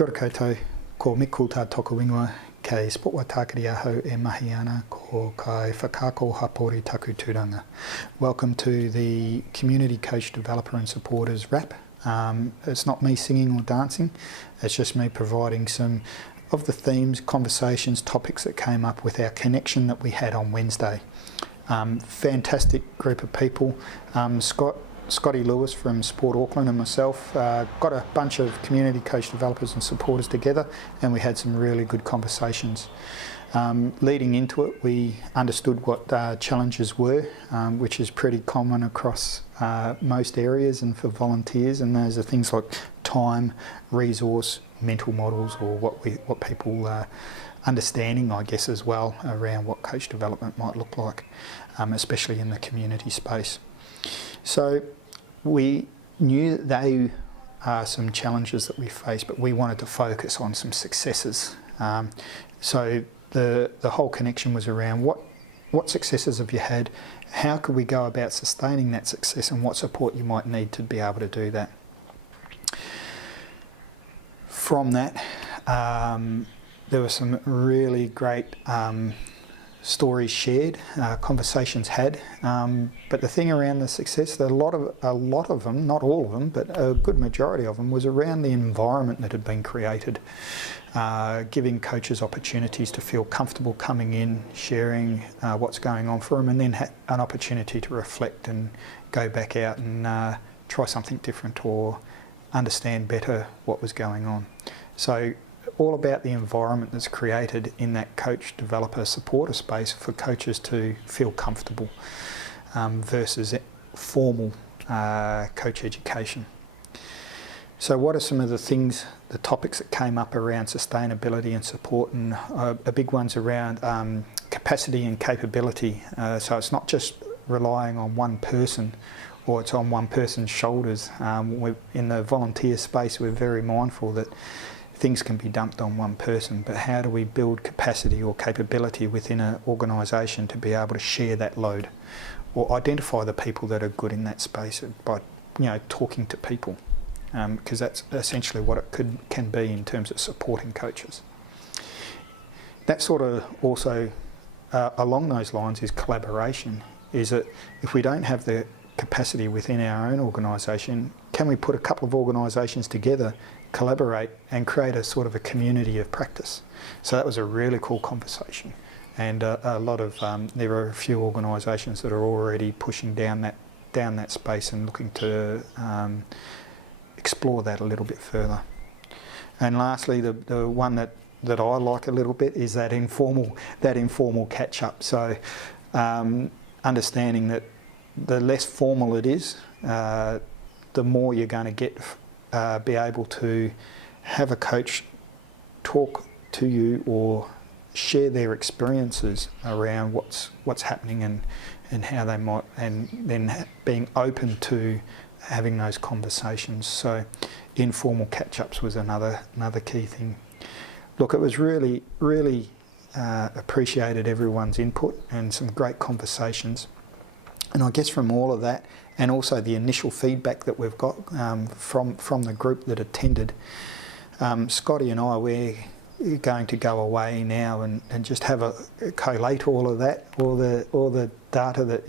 Kia ora koutou, ko Mick Coultard toka wingua, kei Sport Auckland ahau e mahi ana ko kai whakako hapori taku tūranga. Welcome to the Community Coach Developer and Supporters Wrap. It's not me singing or dancing, it's just me providing some of the themes, conversations, topics that came up with our connection that we had on Wednesday. Fantastic group of people. Scotty Lewis from Sport Auckland and myself got a bunch of community coach developers and supporters together, and we had some really good conversations. Leading into it, we understood what challenges were, which is pretty common across most areas and for volunteers, and those are things like time, resource, mental models, or what people understanding, I guess, as well around what coach development might look like, especially in the community space. So we knew that they are some challenges that we face, but we wanted to focus on some successes. So the whole connection was around what successes have you had, how could we go about sustaining that success, and what support you might need to be able to do that. From that, there were some really great stories shared, conversations had, but the thing around the success, a lot of them, not all of them, but a good majority of them, was around the environment that had been created, giving coaches opportunities to feel comfortable coming in, sharing what's going on for them, and then an opportunity to reflect and go back out and try something different or understand better what was going on. So all about the environment that's created in that coach, developer, supporter space for coaches to feel comfortable versus formal coach education. So what are some of the things, the topics that came up around sustainability and support, and a big one's around capacity and capability. So it's not just relying on one person, or it's on one person's shoulders. In the volunteer space, we're very mindful that things can be dumped on one person, but how do we build capacity or capability within an organisation to be able to share that load, or identify the people that are good in that space by talking to people, because that's essentially what it can be in terms of supporting coaches. That sort of also along those lines is collaboration. Is that if we don't have the capacity within our own organisation, can we put a couple of organisations together, collaborate and create a sort of a community of practice? So that was a really cool conversation, and a lot of there are a few organisations that are already pushing down that space and looking to explore that a little bit further. And lastly, the one that I like a little bit is that informal catch up. So understanding that the less formal it is, the more you're going to get be able to have a coach talk to you or share their experiences around what's happening and how they might, and then being open to having those conversations. So informal catch-ups was another key thing. Look, it was really appreciated everyone's input and some great conversations. And I guess from all of that, and also the initial feedback that we've got from the group that attended, Scotty and I, we're going to go away now and just collate all of that, all the data that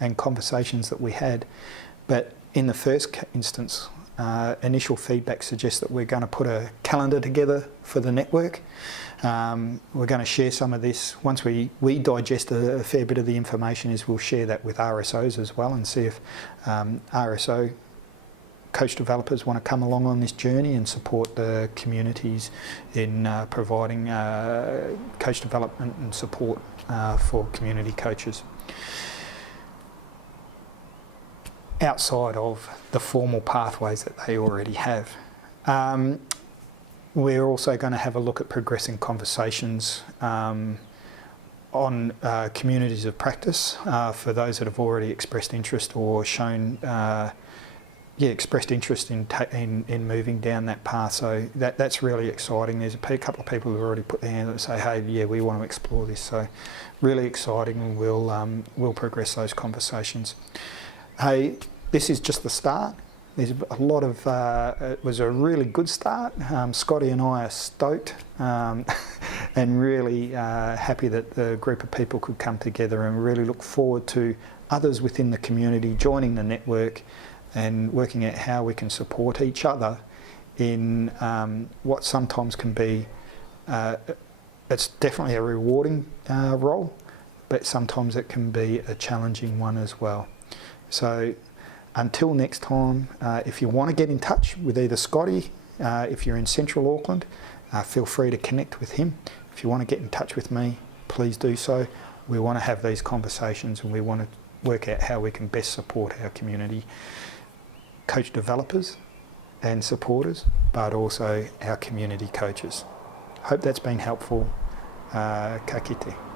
and conversations that we had. But in the first instance, initial feedback suggests that we're going to put a calendar together for the network. We're going to share some of this. Once we digest a fair bit of the information, we'll share that with RSOs as well, and see if RSO coach developers want to come along on this journey and support the communities in providing coach development and support for community coaches outside of the formal pathways that they already have. We're also going to have a look at progressing conversations on communities of practice for those that have already expressed interest or shown expressed interest in moving down that path. So that's really exciting. There's a couple of people who have already put their hand up and say, hey, yeah, we want to explore this. So really exciting, and we'll progress those conversations. Hey, this is just the start. there's a lot of, it was a really good start. Scotty and I are stoked and really happy that the group of people could come together, and really look forward to others within the community joining the network and working out how we can support each other in what sometimes can be, it's definitely a rewarding role, but sometimes it can be a challenging one as well. So until next time, if you want to get in touch with either Scotty, if you're in Central Auckland, feel free to connect with him. If you want to get in touch with me, please do so. We want to have these conversations, and we want to work out how we can best support our community coach developers and supporters, but also our community coaches. Hope that's been helpful. Ka kite.